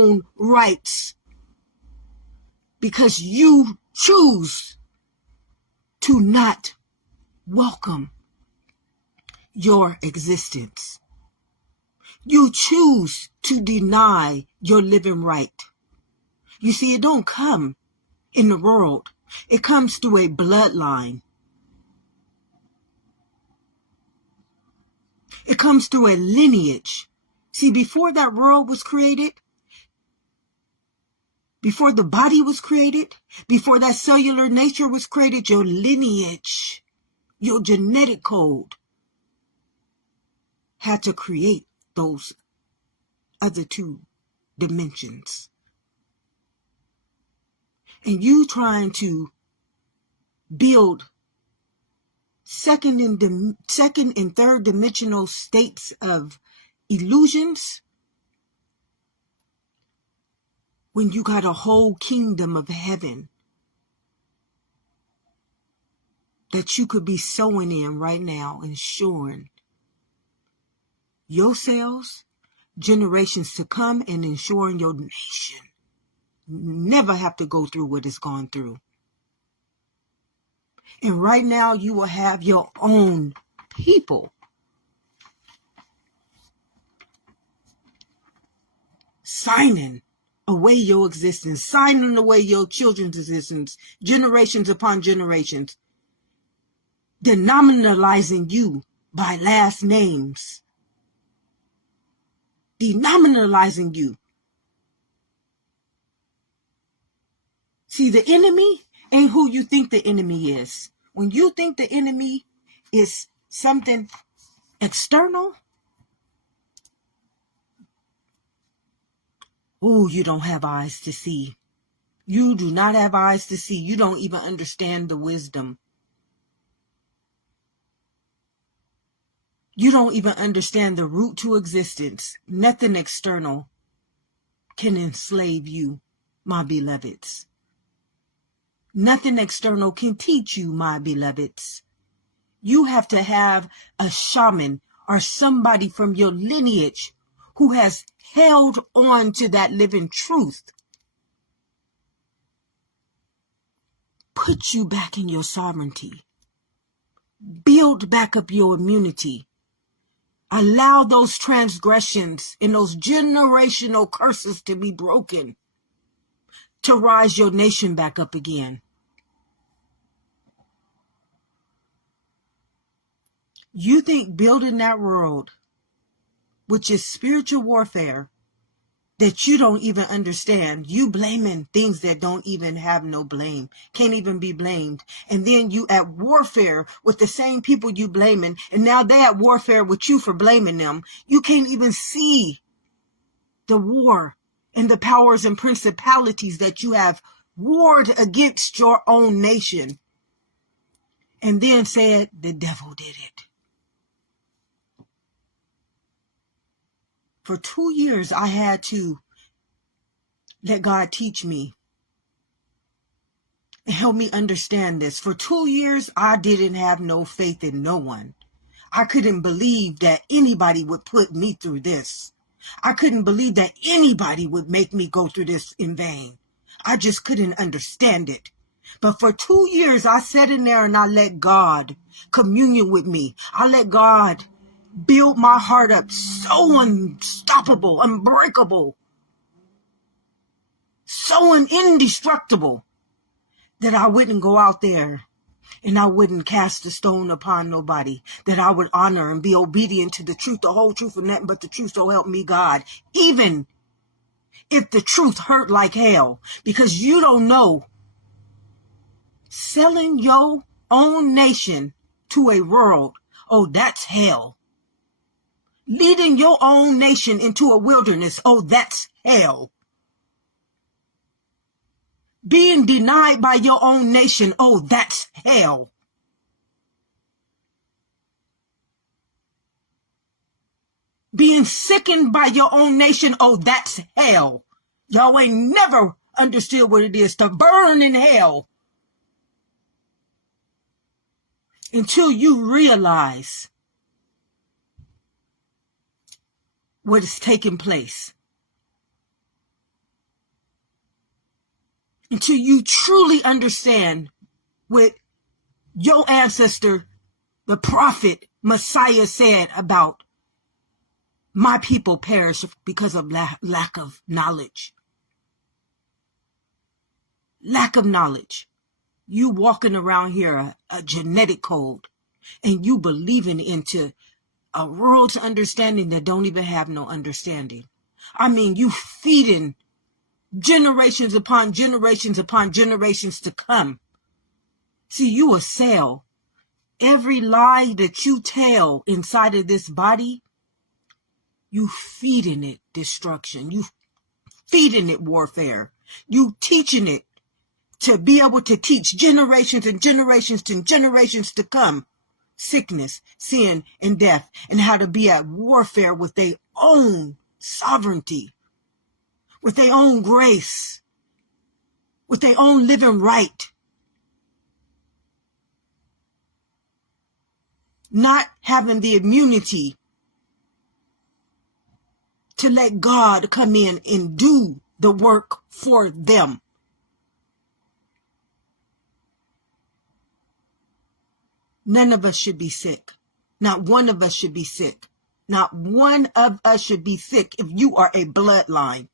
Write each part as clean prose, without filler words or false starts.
own rights because you choose to not welcome your existence. You choose to deny your living right. You see, it don't come in the world. It comes through a bloodline. It comes through a lineage. See, before that world was created, before the body was created, before that cellular nature was created, your lineage, your genetic code had to create those other two dimensions. And you trying to build second and third dimensional states of illusions when you got a whole kingdom of heaven that you could be sowing in right now, ensuring yourselves, generations to come, and ensuring your nation never have to go through what it's gone through. And right now you will have your own people signing away your existence, signing away your children's existence, generations upon generations, denominalizing you by last names, denominalizing you. See, the enemy ain't who you think the enemy is. When you think the enemy is something external, oh, you don't have eyes to see. You do not have eyes to see. You don't even understand the wisdom. You don't even understand the root to existence. Nothing external can enslave you, my beloveds. Nothing external can teach you, my beloveds. You have to have a shaman or somebody from your lineage who has held on to that living truth. Put you back in your sovereignty. Build back up your immunity. Allow those transgressions and those generational curses to be broken, to rise your nation back up again. You think building that world, which is spiritual warfare, that you don't even understand, you blaming things that don't even have no blame, can't even be blamed. And then you at warfare with the same people you blaming, and now they at warfare with you for blaming them. You can't even see the war and the powers and principalities that you have warred against your own nation. And then said, the devil did it. For 2 years, I had to let God teach me and help me understand this. For 2 years, I didn't have no faith in no one. I couldn't believe that anybody would put me through this. I couldn't believe that anybody would make me go through this in vain. I just couldn't understand it. But for 2 years, I sat in there and I let God commune with me. I let God build my heart up so unstoppable, unbreakable, so indestructible that I wouldn't go out there and I wouldn't cast a stone upon nobody, that I would honor and be obedient to the truth, the whole truth, and nothing but the truth, so help me God. Even if the truth hurt like hell, because you don't know, selling your own nation to a world, oh, that's hell. Leading your own nation into a wilderness, oh, that's hell. Being denied by your own nation, oh, that's hell. Being sickened by your own nation, oh, that's hell. Y'all ain't never understood what it is to burn in hell until you realize what is taking place. until you truly understand what your ancestor, the prophet Messiah, said about my people perish because of lack of knowledge. Lack of knowledge. You walking around here a genetic code, and you believing into a world's understanding that don't even have no understanding. I mean, you feeding generations upon generations upon generations to come. See, you a cell. Every lie that you tell inside of this body, you feeding it destruction. You feeding it warfare. You teaching it to be able to teach generations and generations and generations to come sickness, sin, and death, and how to be at warfare with their own sovereignty, with their own grace, with their own living right. Not having the immunity to let God come in and do the work for them. None of us should be sick. Not one of us should be sick. Not one of us should be sick if you are a bloodline.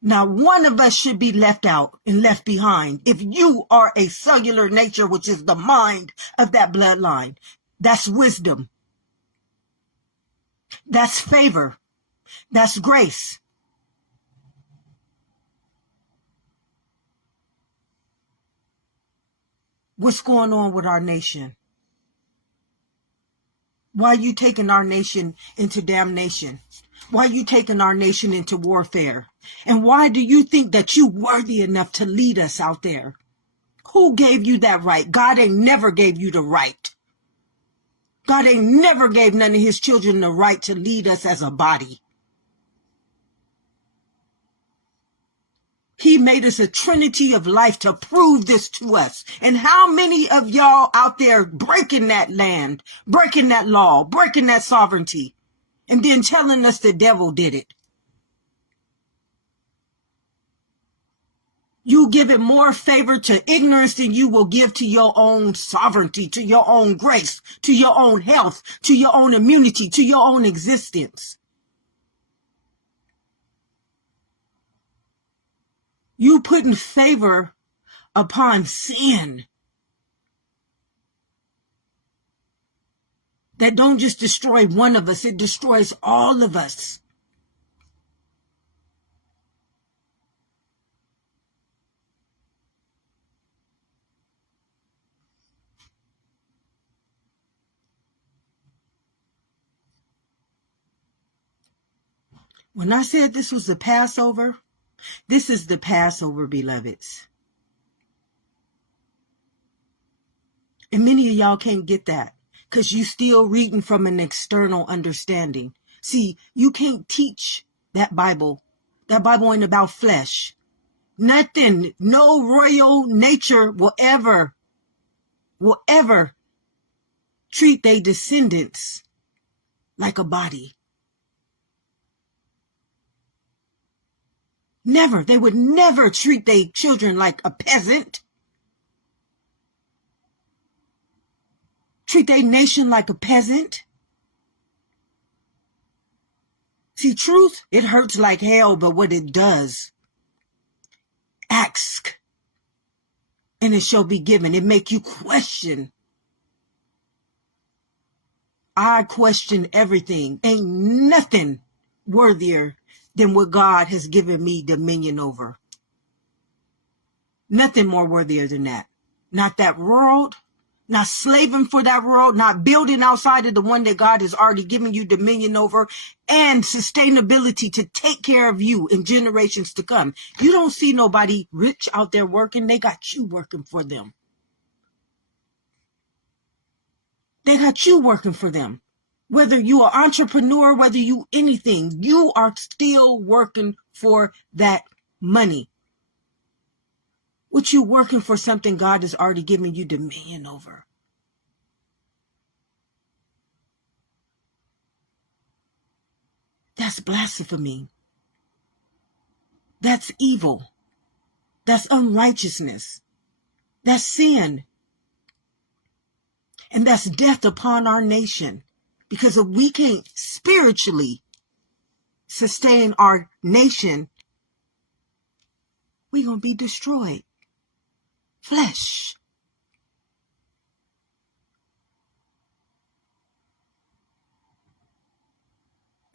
Not one of us should be left out and left behind if you are a cellular nature, which is the mind of that bloodline. That's wisdom. That's favor. That's grace. What's going on with our nation? Why are you taking our nation into damnation? Why are you taking our nation into warfare? And why do you think that you're worthy enough to lead us out there? Who gave you that right? God ain't never gave you the right. God ain't never gave none of his children the right to lead us as a body. He made us a trinity of life to prove this to us. And how many of y'all out there breaking that land, breaking that law, breaking that sovereignty, and then telling us the devil did it? You give it more favor to ignorance than you will give to your own sovereignty, to your own grace, to your own health, to your own immunity, to your own existence. You putting favor upon sin that don't just destroy one of us, it destroys all of us. When I said this was the Passover, this is the Passover, beloveds. And many of y'all can't get that because you still reading from an external understanding. See, you can't teach that Bible. That Bible ain't about flesh. Nothing, no royal nature will ever treat their descendants like a body. Never. They would never treat their children like a peasant. Treat their nation like a peasant. See, truth, it hurts like hell, but what it does, ask, and it shall be given. It make you question. I question everything. Ain't nothing worthier than what God has given me dominion over. Nothing more worthier than that. Not that world, not slaving for that world, not building outside of the one that God has already given you dominion over, and sustainability to take care of you in generations to come. You don't see nobody rich out there working. They got you working for them. They got you working for them. Whether you are entrepreneur, whether you anything, you are still working for that money. What you working for something God has already given you dominion over. That's blasphemy. That's evil. That's unrighteousness. That's sin. And that's death upon our nation. Because if we can't spiritually sustain our nation, we're going to be destroyed. Flesh.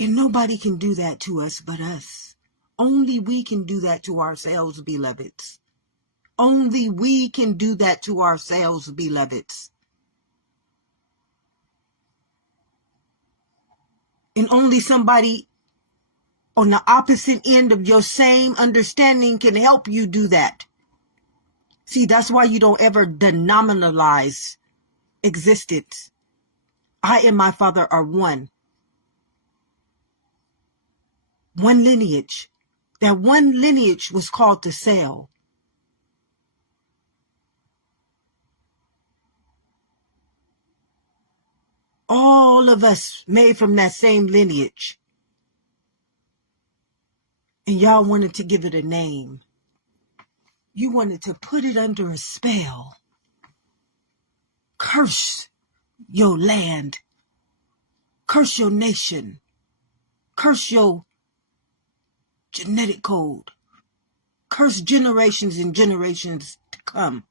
And nobody can do that to us but us. Only we can do that to ourselves, beloveds. Only we can do that to ourselves, beloveds. And only somebody on the opposite end of your same understanding can help you do that. See, that's why you don't ever denominalize existence. I and my Father are one. One lineage. That one lineage was called the cell. All of us made from that same lineage. And y'all wanted to give it a name. You wanted to put it under a spell. Curse your land. Curse your nation. Curse your genetic code. Curse generations and generations to come.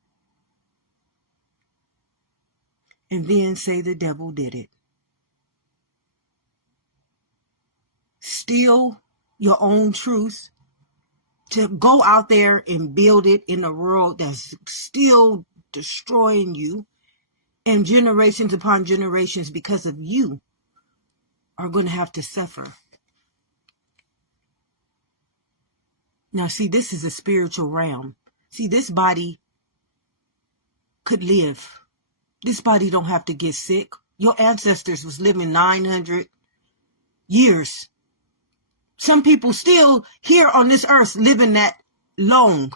And then say the devil did it. Steal your own truth. To go out there and build it in a world that's still destroying you. And generations upon generations because of you are going to have to suffer. Now, see, this is a spiritual realm. See, this body could live. This body don't have to get sick. Your ancestors was living 900 years. Some people still here on this earth living that long.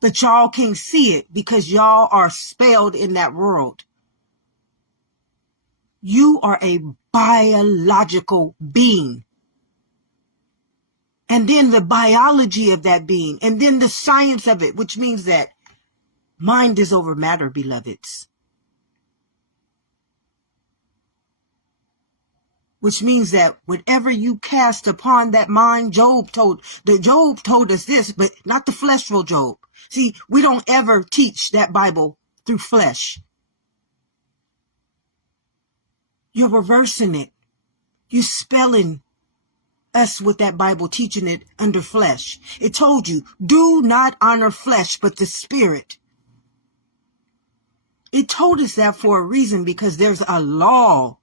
But y'all can't see it because y'all are spelled in that world. You are a biological being. And then the biology of that being. And then the science of it, which means that mind is over matter, beloveds. Which means that whatever you cast upon that mind, Job told us this, but not the fleshful Job. See, we don't ever teach that Bible through flesh. You're reversing it. You're spelling us with that Bible, teaching it under flesh. It told you, do not honor flesh, but the spirit. It told us that for a reason, because there's a law.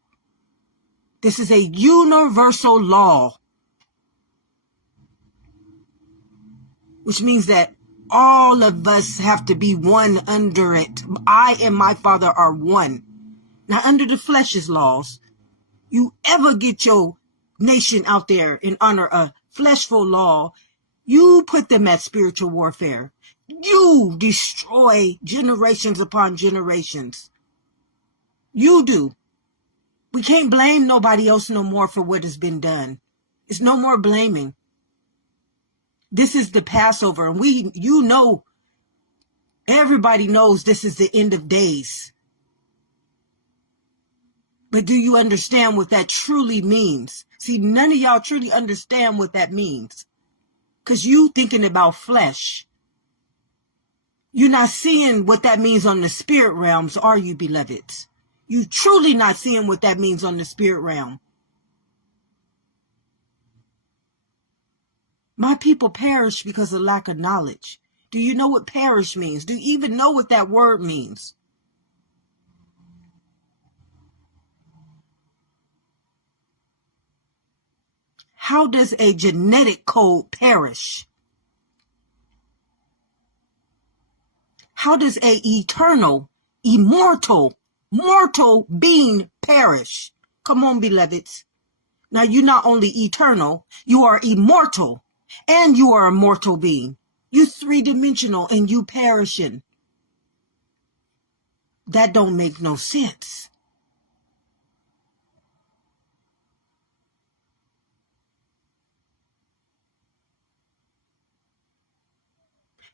This is a universal law. Which means that all of us have to be one under it. I and my Father are one. Now, under the flesh's laws, you ever get your nation out there and honor a fleshful law, you put them at spiritual warfare. You destroy generations upon generations. You do. We can't blame nobody else no more for what has been done. It's no more blaming. This is the Passover, and everybody knows this is the end of days. But do you understand what that truly means? See, none of y'all truly understand what that means. Because you thinking about flesh. You're not seeing what that means on the spirit realms, are you, beloveds? You truly not seeing what that means on the spirit realm. My people perish because of lack of knowledge. Do you know what perish means? Do you even know what that word means? How does a genetic code perish? How does a eternal, immortal, mortal being perish? Come on, beloveds. Now, you're not only eternal, you are immortal, and you are a mortal being. You three-dimensional and you perishing. That don't make no sense.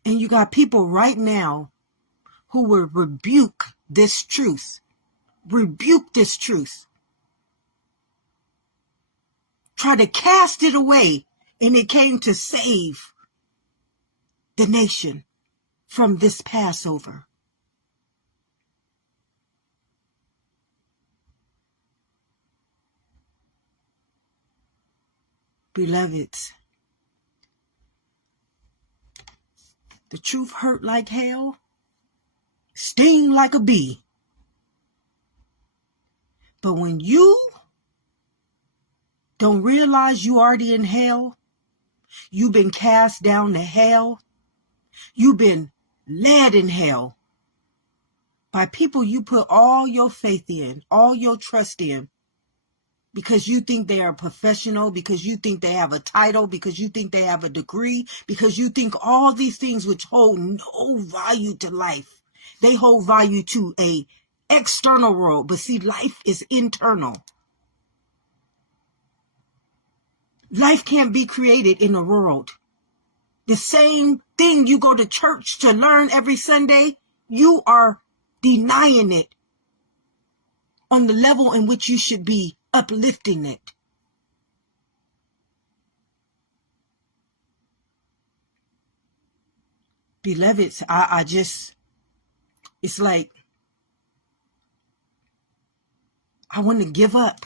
And you got people right now who will rebuke this truth. Rebuke this truth. Try to cast it away. And it came to save the nation from this Passover. Beloveds, the truth hurt like hell, sting like a bee. But when you don't realize you already in hell, you've been cast down to hell, you've been led in hell by people you put all your faith in, all your trust in, because you think they are professional, because you think they have a title, because you think they have a degree, because you think all these things which hold no value to life. They hold value to a external world, but see, life is internal. Life can't be created in a world. The same thing you go to church to learn every Sunday, you are denying it on the level in which you should be uplifting it. Beloveds, it's like, I want to give up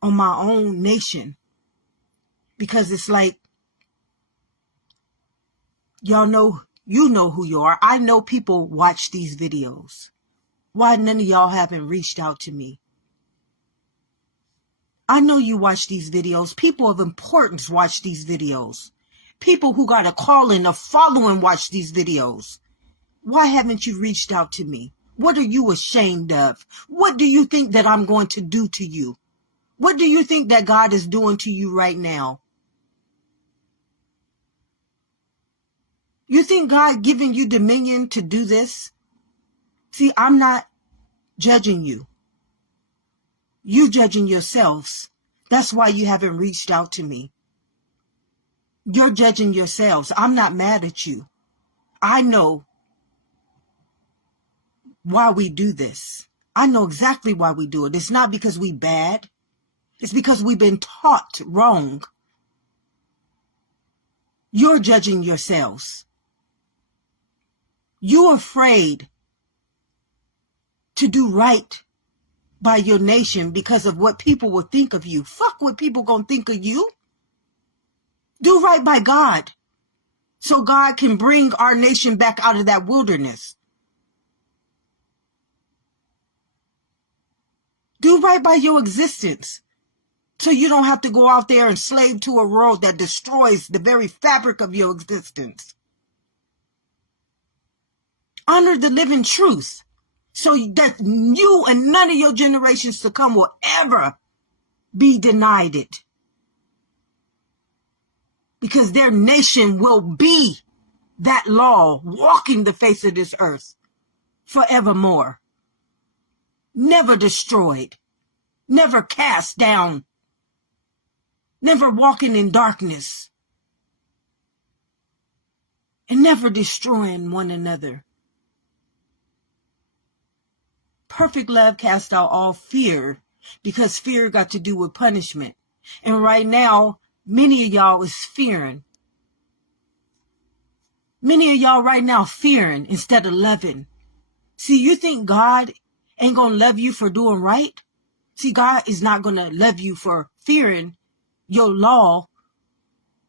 on my own nation, because it's like, y'all know, you know who you are. I know people watch these videos. Why none of y'all haven't reached out to me? I know you watch these videos. People of importance watch these videos. People who got a calling, a following watch these videos. Why haven't you reached out to me? What are you ashamed of? What do you think that I'm going to do to you? What do you think that God is doing to you right now? You think God giving you dominion to do this? See, I'm not judging you. You judging yourselves. That's why you haven't reached out to me. You're judging yourselves. I'm not mad at you. I know why we do this. I know exactly why we do it. It's not because we bad. It's because we've been taught wrong. You're judging yourselves. You're afraid to do right by your nation because of what people will think of you. Fuck what people gonna think of you. Do right by God, so God can bring our nation back out of that wilderness. Do right by your existence, so you don't have to go out there and slave to a world that destroys the very fabric of your existence. Honor the living truth, so that you and none of your generations to come will ever be denied it. Because their nation will be that law walking the face of this earth forevermore. Never destroyed, never cast down, never walking in darkness, and never destroying one another. Perfect love casts out all fear, because fear got to do with punishment. And right now, many of y'all is fearing. Many of y'all right now fearing instead of loving. See, you think God ain't going to love you for doing right? See, God is not going to love you for fearing your law.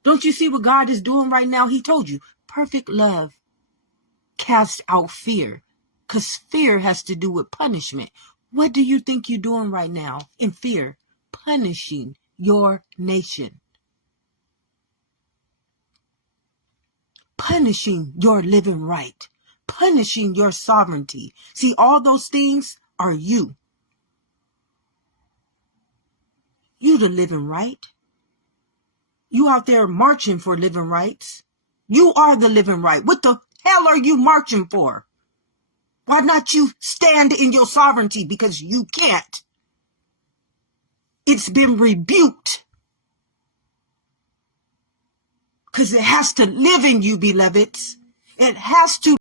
Don't you see what God is doing right now? He told you, perfect love casts out fear, because fear has to do with punishment. What do you think you're doing right now in fear? Punishing your nation. Punishing your living right. Punishing your sovereignty. See, all those things are you. You the living right. You out there marching for living rights. You are the living right. What the hell are you marching for? Why not you stand in your sovereignty? Because you can't. It's been rebuked. Because it has to live in you, beloveds. It has to